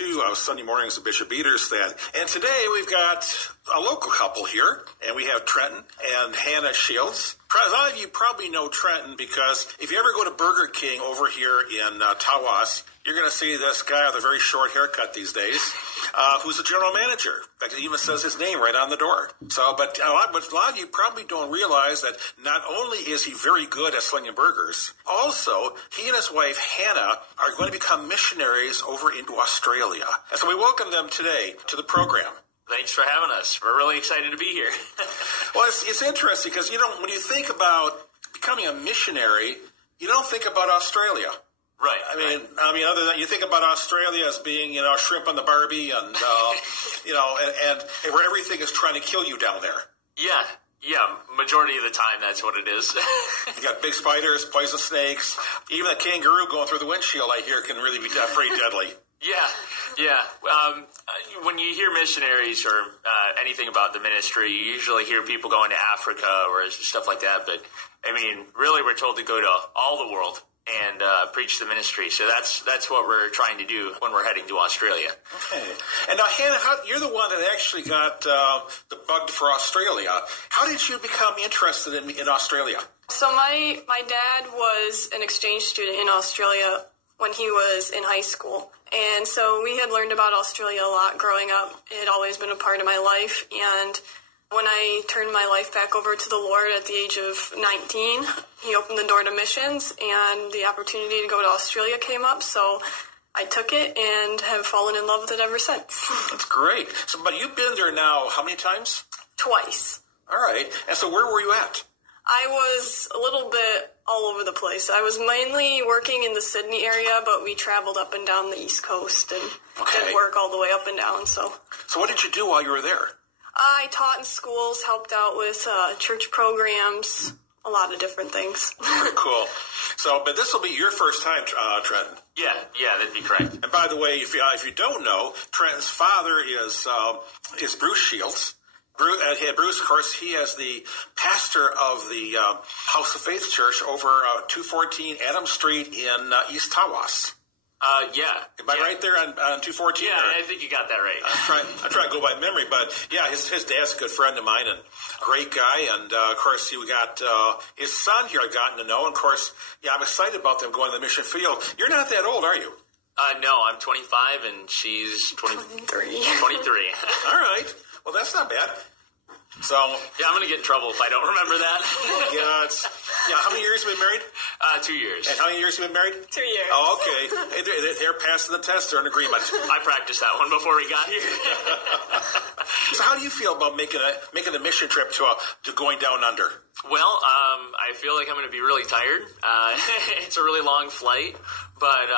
to Sunday Mornings with Bishop Beaderstadt. And today we've got a local couple here, and we have Trenton and Hannah Shields. A lot of you probably know Trenton because if you ever go to Burger King over here in Tawas, you're going to see this guy with a very short haircut these days, who's the general manager. In fact, it even says his name right on the door. But a lot of you probably don't realize that not only is he very good at slinging burgers, also he and his wife Hannah are going to become missionaries over into Australia. And so we welcome them today to the program. Thanks for having us. We're really excited to be here. Well, it's interesting because, when you think about becoming a missionary, you don't think about Australia. Right. I mean, other than you think about Australia as being, shrimp on the Barbie and, and where everything is trying to kill you down there. Yeah. Majority of the time, that's what it is. You got big spiders, poisonous snakes. Even a kangaroo going through the windshield, I hear, can really be pretty deadly. Yeah. When you hear missionaries or anything about the ministry, you usually hear people going to Africa or stuff like that. But, really, we're told to go to all the world and preach the ministry. So that's what we're trying to do when we're heading to Australia. Okay. And now, Hannah, you're the one that actually got the bug for Australia. How did you become interested in Australia? So my dad was an exchange student in Australia when he was in high school. And so we had learned about Australia a lot growing up. It had always been a part of my life. And when I turned my life back over to the Lord at the age of 19, he opened the door to missions, and the opportunity to go to Australia came up. So I took it and have fallen in love with it ever since. That's great. But you've been there now how many times? Twice. All right. And so where were you at? I was a little bit all over the place. I was mainly working in the Sydney area, but we traveled up and down the East Coast and did work all the way up and down. So what did you do while you were there? I taught in schools, helped out with church programs, a lot of different things. Very cool. But this will be your first time, Trenton. Yeah, that'd be correct. And by the way, if you don't know, Trenton's father is Bruce Shields. Bruce, of course, he is the pastor of the House of Faith Church over 214 Adams Street in East Tawas. Yeah. Am I right there on 214? Yeah, I think you got that right. I'm trying to go by memory, but yeah, his dad's a good friend of mine and great guy. And of course, we got his son here I've gotten to know. And of course, I'm excited about them going to the mission field. You're not that old, are you? No, I'm 25 and she's 23. 23. All right. Well, that's not bad. So yeah, I'm gonna get in trouble if I don't remember that. How many years have you been married? 2 years. And how many years have you been married? 2 years. Oh, okay. They're passing the test. They're in agreement. I practiced that one before we got here. So how do you feel about making a mission trip to going down under? Well, I feel like I'm going to be really tired. It's a really long flight, but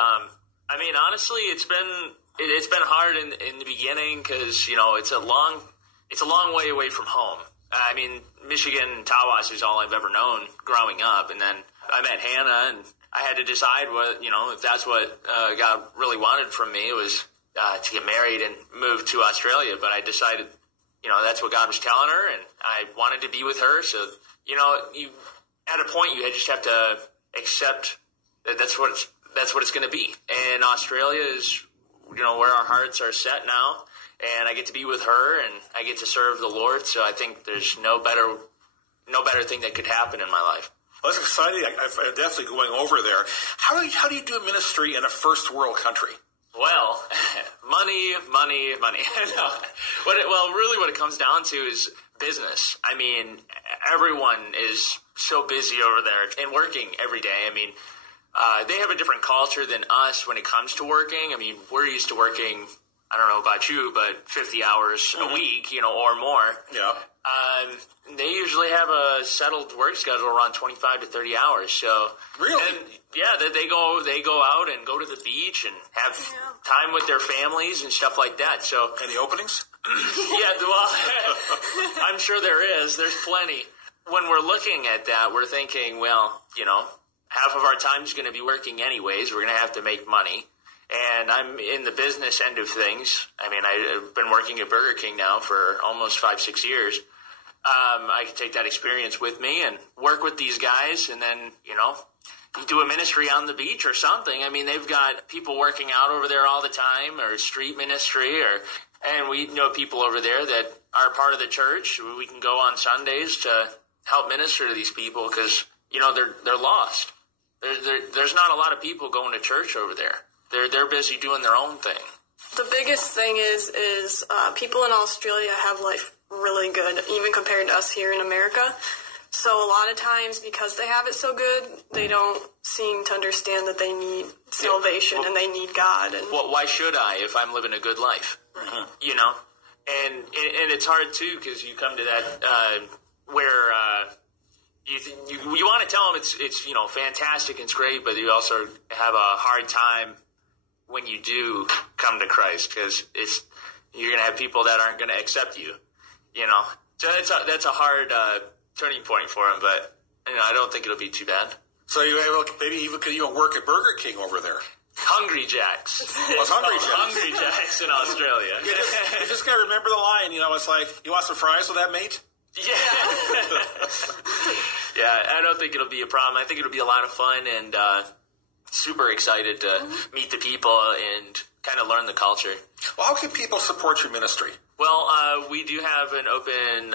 honestly, it's been hard in the beginning because it's a long way away from home. Michigan, Tawas is all I've ever known growing up. And then I met Hannah, and I had to decide if that's what God really wanted from me, it was to get married and move to Australia. But I decided, that's what God was telling her, and I wanted to be with her. So, at a point, you just have to accept that that's what it's going to be. And Australia is, where our hearts are set now. And I get to be with her, and I get to serve the Lord. So I think there's no better thing that could happen in my life. Well, that's exciting. I'm definitely going over there. How do you do ministry in a first world country? Well, money. No. Really what it comes down to is business. Everyone is so busy over there and working every day. They have a different culture than us when it comes to working. We're used to working, I don't know about you, but 50 hours a week, or more. Yeah. They usually have a settled work schedule around 25 to 30 hours. So really, and they go out and go to the beach and have time with their families and stuff like that. So any openings? Yeah, well, I'm sure there is. There's plenty. When we're looking at that, we're thinking, well, half of our time is going to be working anyways. We're going to have to make money. And I'm in the business end of things. I've been working at Burger King now for almost 5-6 years. I can take that experience with me and work with these guys and then, do a ministry on the beach or something. I mean, they've got people working out over there all the time, or street ministry, and we know people over there that are part of the church. We can go on Sundays to help minister to these people because, they're lost. There's not a lot of people going to church over there. They're busy doing their own thing. The biggest thing is people in Australia have life really good, even compared to us here in America. So a lot of times, because they have it so good, they don't seem to understand that they need salvation and they need God. And why should I if I'm living a good life? Right. And it's hard too because you come to that where you want to tell them it's fantastic and it's great, but you also have a hard time when you do come to Christ because you're gonna have people that aren't gonna accept you. So that's a hard turning point for him, but I don't think it'll be too bad. So maybe even could work at Burger King over there. Hungry Jacks. Well, it's Hungry Jacks. Hungry Jacks in Australia. You just got to remember the line. It's like, you want some fries with that, mate? Yeah. Yeah, I don't think it'll be a problem. I think it'll be a lot of fun and super excited to meet the people and kind of learn the culture. Well, how can people support your ministry? Well, we do have an open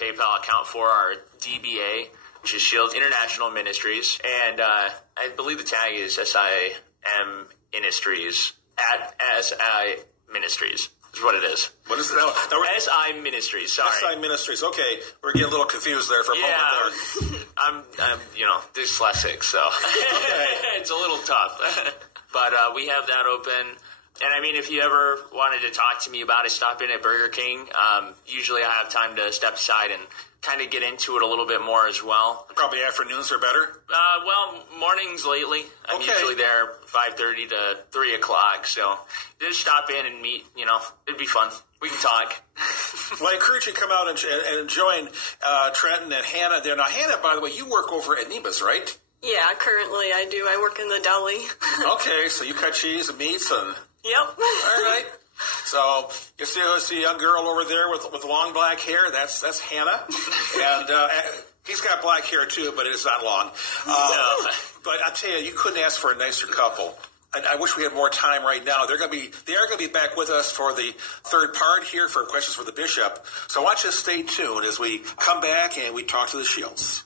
PayPal account for our DBA, which is Shields International Ministries, and I believe the tag is SIM Ministries, at SI Ministries is what it is. What is it now? SI Ministries, sorry. SI Ministries, okay. We're getting a little confused there for a moment there. I'm dyslexic, so it's a little tough. But we have that open. And I mean, if you ever wanted to talk to me about it, stop in at Burger King. Usually I have time to step aside and kind of get into it a little bit more as well. Probably afternoons are better? Well, mornings lately. I'm usually there 5:30 to 3 o'clock. So just stop in and meet, it'd be fun. We can talk. Well, I encourage you to come out and join Trenton and Hannah there. Now, Hannah, by the way, you work over at Neba's, right? yeah, currently I do. I work in the deli. Okay, so you cut cheese and meats and... Yep. All right. So you see a young girl over there with long black hair. That's Hannah, and he's got black hair too, but it is not long. No. But I tell you, you couldn't ask for a nicer couple. And I wish we had more time right now. They are going to be back with us for the third part here for questions for the bishop. So I want you to stay tuned as we come back and we talk to the Shields.